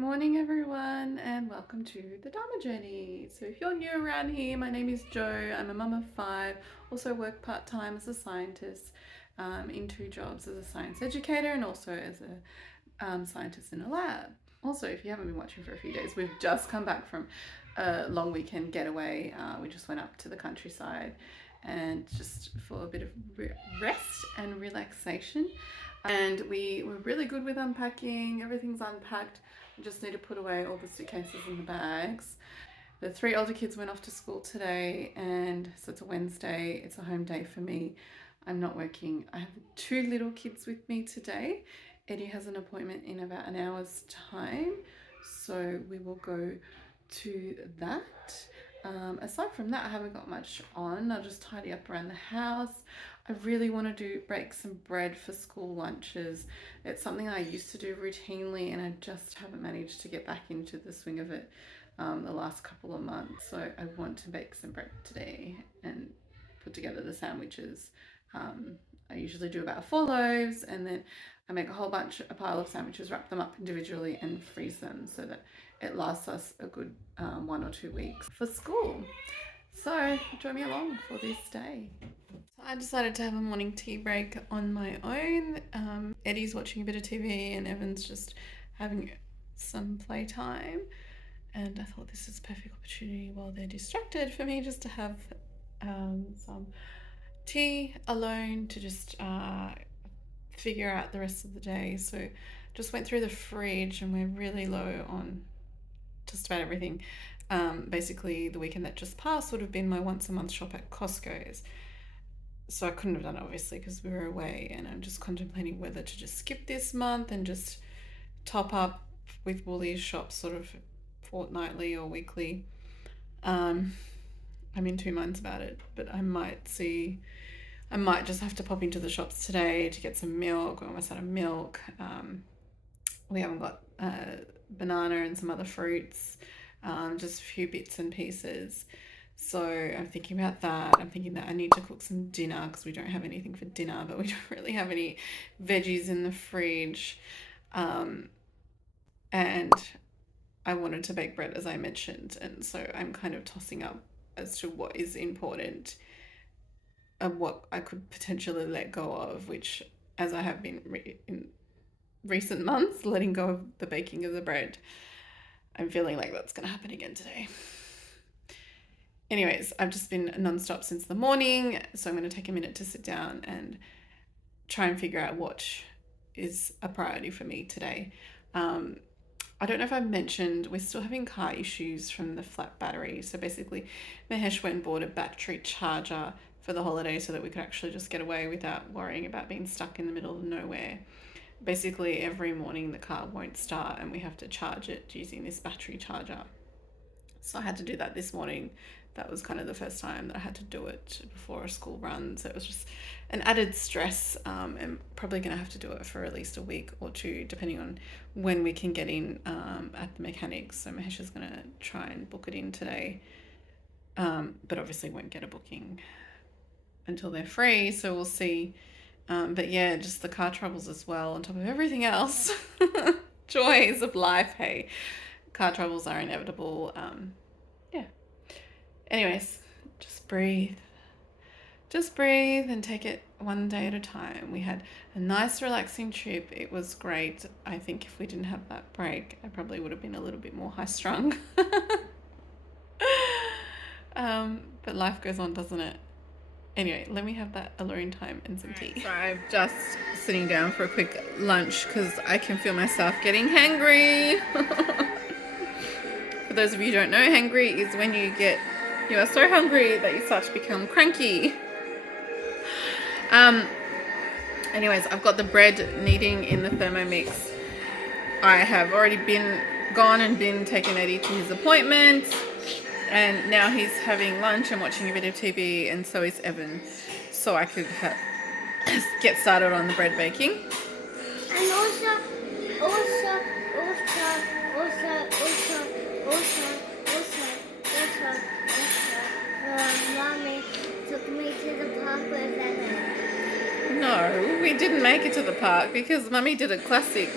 morning everyone, and welcome to the Dharma Journey. So if you're new around here, my name is Jo. I'm a mum of 5, also work part-time as a scientist in 2 jobs, as a science educator and also as a scientist in a lab. Also, if you haven't been watching for a few days, we've just come back from a long weekend getaway. We just went up to the countryside and just for a bit of rest and relaxation. And we were really good with unpacking. Everything's unpacked. We just need to put away all the suitcases and the bags. The 3 older kids went off to school today, and so it's a Wednesday. It's a home day for me. I'm not working. I have 2 little kids with me today. Eddie has an appointment in about an hour's time, so we will go to that. Aside from that, I haven't got much on. I'll just tidy up around the house. I really want to bake some bread for school lunches. It's something I used to do routinely, and I just haven't managed to get back into the swing of it the last couple of months. So I want to bake some bread today and put together the sandwiches. I usually do about 4 loaves, and then I make a pile of sandwiches, wrap them up individually and freeze them so that it lasts us a good 1 or 2 weeks for school. So join me along for this day. So I decided to have a morning tea break on my own. Eddie's watching a bit of TV and Evan's just having some playtime. And I thought this is a perfect opportunity while they're distracted for me just to have some tea alone to just figure out the rest of the day. So just went through the fridge and we're really low on just about everything. Basically the weekend that just passed would have been my once a month shop at Costco's. So I couldn't have done it obviously because we were away, and I'm just contemplating whether to just skip this month and just top up with Woolies shops sort of fortnightly or weekly. I'm in 2 minds about it, but I might just have to pop into the shops today to get some milk. We're almost out of milk. We haven't got banana and some other fruits, just a few bits and pieces. So I'm thinking about that. I'm thinking that I need to cook some dinner because we don't have anything for dinner, but we don't really have any veggies in the fridge. And I wanted to bake bread, as I mentioned, and so I'm kind of tossing up as to what is important and what I could potentially let go of, which, as I have been in recent months, letting go of the baking of the bread. I'm feeling like that's going to happen again today. Anyways, I've just been non-stop since the morning, so I'm going to take a minute to sit down and try and figure out what is a priority for me today. I don't know if I've mentioned, we're still having car issues from the flat battery. So basically, Mahesh went and bought a battery charger for the holiday so that we could actually just get away without worrying about being stuck in the middle of nowhere. Basically, every morning the car won't start and we have to charge it using this battery charger. So I had to do that this morning. That was kind of the first time that I had to do it before a school run. So it was just an added stress, and probably going to have to do it for at least a week or 2, depending on when we can get in at the mechanics. So Mahesh is going to try and book it in today, but obviously won't get a booking until they're free. So we'll see. But yeah, just the car troubles as well, on top of everything else. Joys of life, hey. Car troubles are inevitable. Yeah. Anyways, just breathe and take it one day at a time. We had a nice relaxing trip. It was great. I think if we didn't have that break, I probably would have been a little bit more high strung. But life goes on, doesn't it? Anyway, let me have that alone time and some tea. So I'm just sitting down for a quick lunch because I can feel myself getting hangry. For those of you who don't know, hangry is when you are so hungry that you start to become cranky. Anyways, I've got the bread kneading in the Thermomix. I have already been taking Eddie to his appointment, and now he's having lunch and watching a bit of TV, and so is Evan. So I could get started on the bread baking. And also, Mommy took me to the park with Evan. No, we didn't make it to the park because Mummy did a classic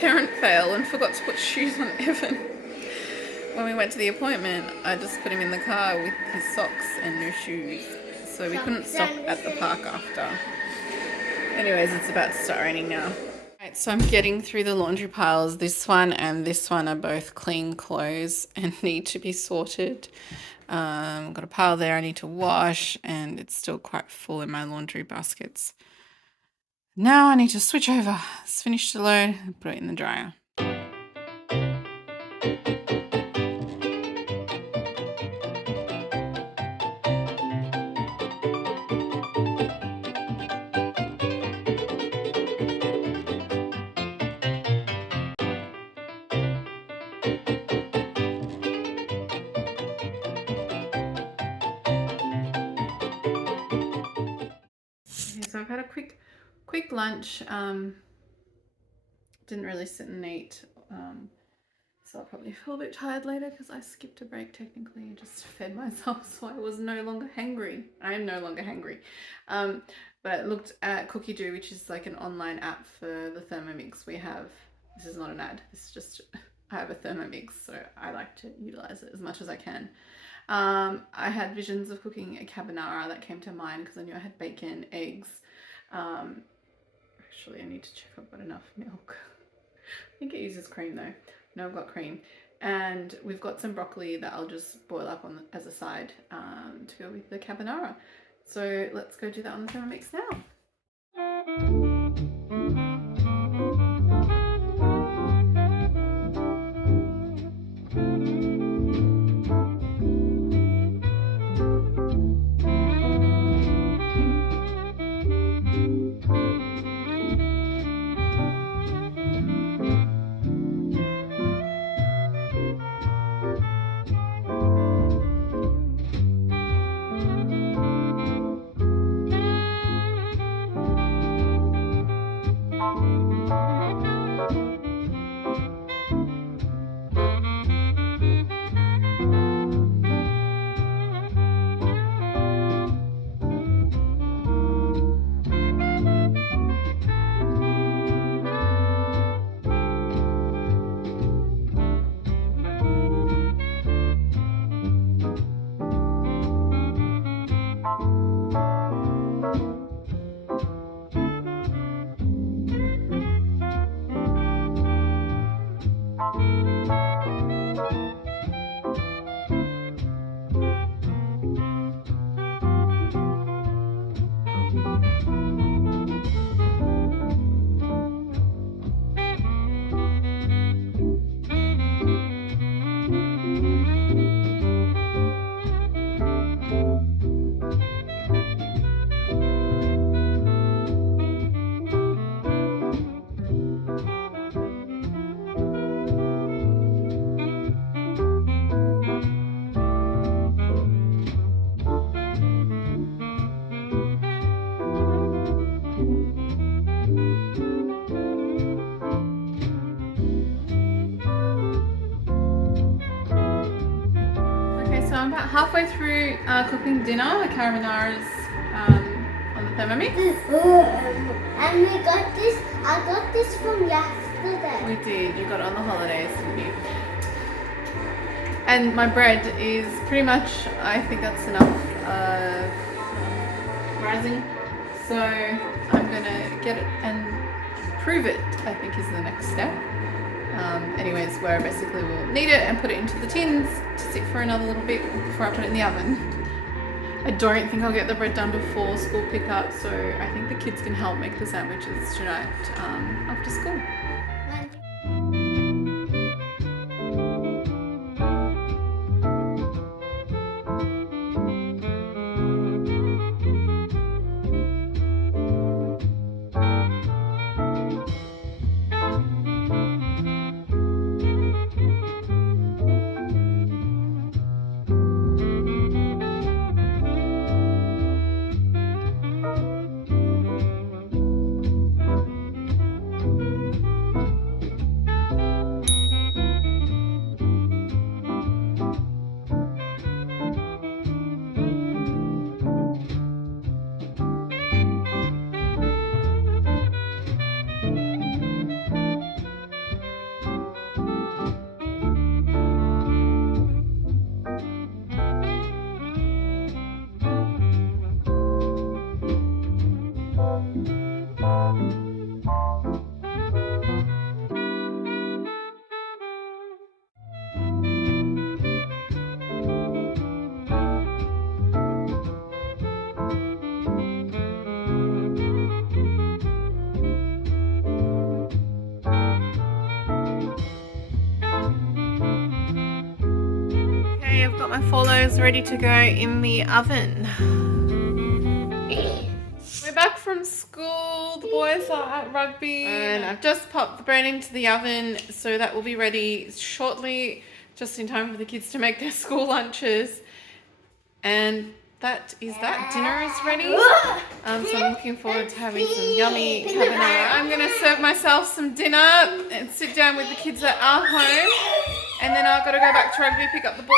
parent fail and forgot to put shoes on Evan. When we went to the appointment, I just put him in the car with his socks and no shoes. So we couldn't stop at the park after. Anyways, it's about to start raining now. Right, so I'm getting through the laundry piles. This one and this one are both clean clothes and need to be sorted. I've got a pile there I need to wash, and it's still quite full in my laundry baskets. Now I need to switch over. It's finished the load and put it in the dryer. So I've had a quick lunch. Didn't really sit and eat, so I'll probably feel a bit tired later because I skipped a break technically and just fed myself, so I was no longer hangry. I am no longer hangry. But I looked at Cookie Do, which is like an online app for the Thermomix we have. This is not an ad. This is just I have a Thermomix, so I like to utilize it as much as I can. I had visions of cooking a carbonara that came to mind because I knew I had bacon, eggs. Actually, I need to check I've got enough milk. I think it uses cream though. No, I've got cream. And we've got some broccoli that I'll just boil up on as a side to go with the carbonara. So let's go do that on the Thermomix now. So I'm about halfway through cooking dinner. The carbonara's on the Thermomix. And we got this. I got this from yesterday. We did. You got it on the holidays, didn't you? And my bread is pretty much, I think that's enough rising. So I'm gonna get it and prove it, I think is the next step. Anyways, where basically we'll knead it and put it into the tins to sit for another little bit before I put it in the oven. I don't think I'll get the bread done before school pickup, so I think the kids can help make the sandwiches tonight after school. my follows ready to go in the oven. We're back from school. The boys are at rugby. And I've just popped the bread into the oven, so that will be ready shortly, just in time for the kids to make their school lunches. And that is that. Dinner is ready. So I'm looking forward to having some yummy carbonara. I'm going to serve myself some dinner and sit down with the kids at our home. And then I've got to go back to rugby, pick up the boys.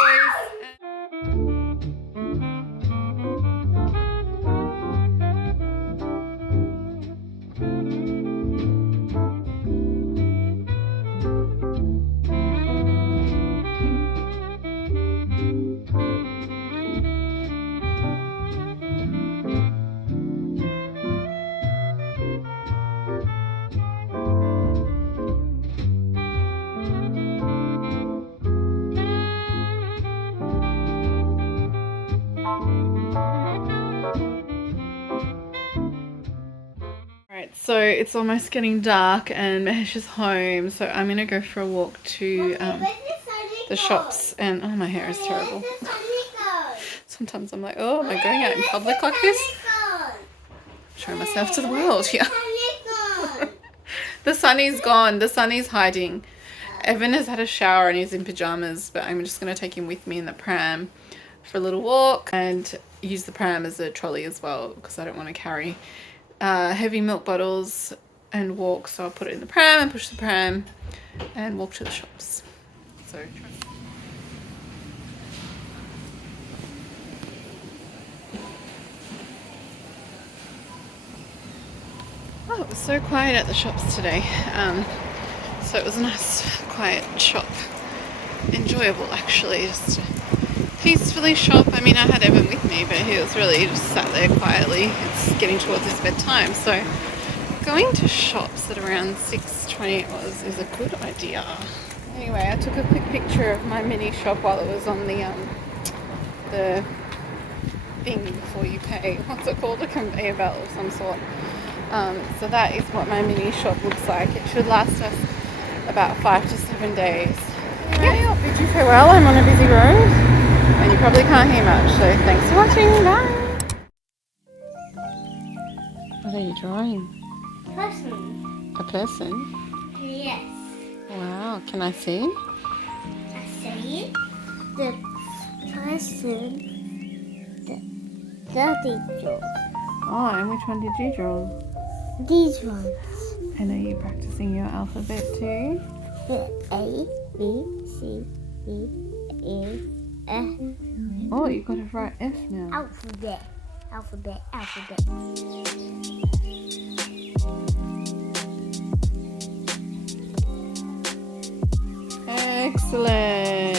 So it's almost getting dark and Mahesh is home, so I'm gonna go for a walk to the shops. And oh, my hair is terrible. Sometimes I'm like, oh, am I going out in public like this? Show myself to the world here. The sunny's gone. The sunny's hiding. Evan has had a shower and he's in pajamas, but I'm just gonna take him with me in the pram for a little walk and use the pram as a trolley as well, because I don't want to carry heavy milk bottles and walk, so I'll put it in the pram and push the pram and walk to the shops. So oh, it was so quiet at the shops today, so it was a nice quiet shop. Enjoyable actually, just to peacefully shop. I mean, I had Evan with me, but he was really just sat there quietly. It's getting towards his bedtime, so going to shops at around 6:20 is a good idea. Anyway, I took a quick picture of my mini shop while it was on the thing before you pay. What's it called? A conveyor belt of some sort. So that is what my mini shop looks like. It should last us about 5 to 7 days. Anyway, I'll bid you farewell. I'm on a busy road and you probably can't hear much, so thanks for watching. Bye. What are you drawing? Person. A person? Yes. Wow, can I see? I see the person that Daddy drew. Oh, and which one did you draw? These ones. And are you practicing your alphabet too? The A, B, C, D, E, F. Oh, you've got to write F now. Alphabet. Alphabet. Alphabet. Excellent.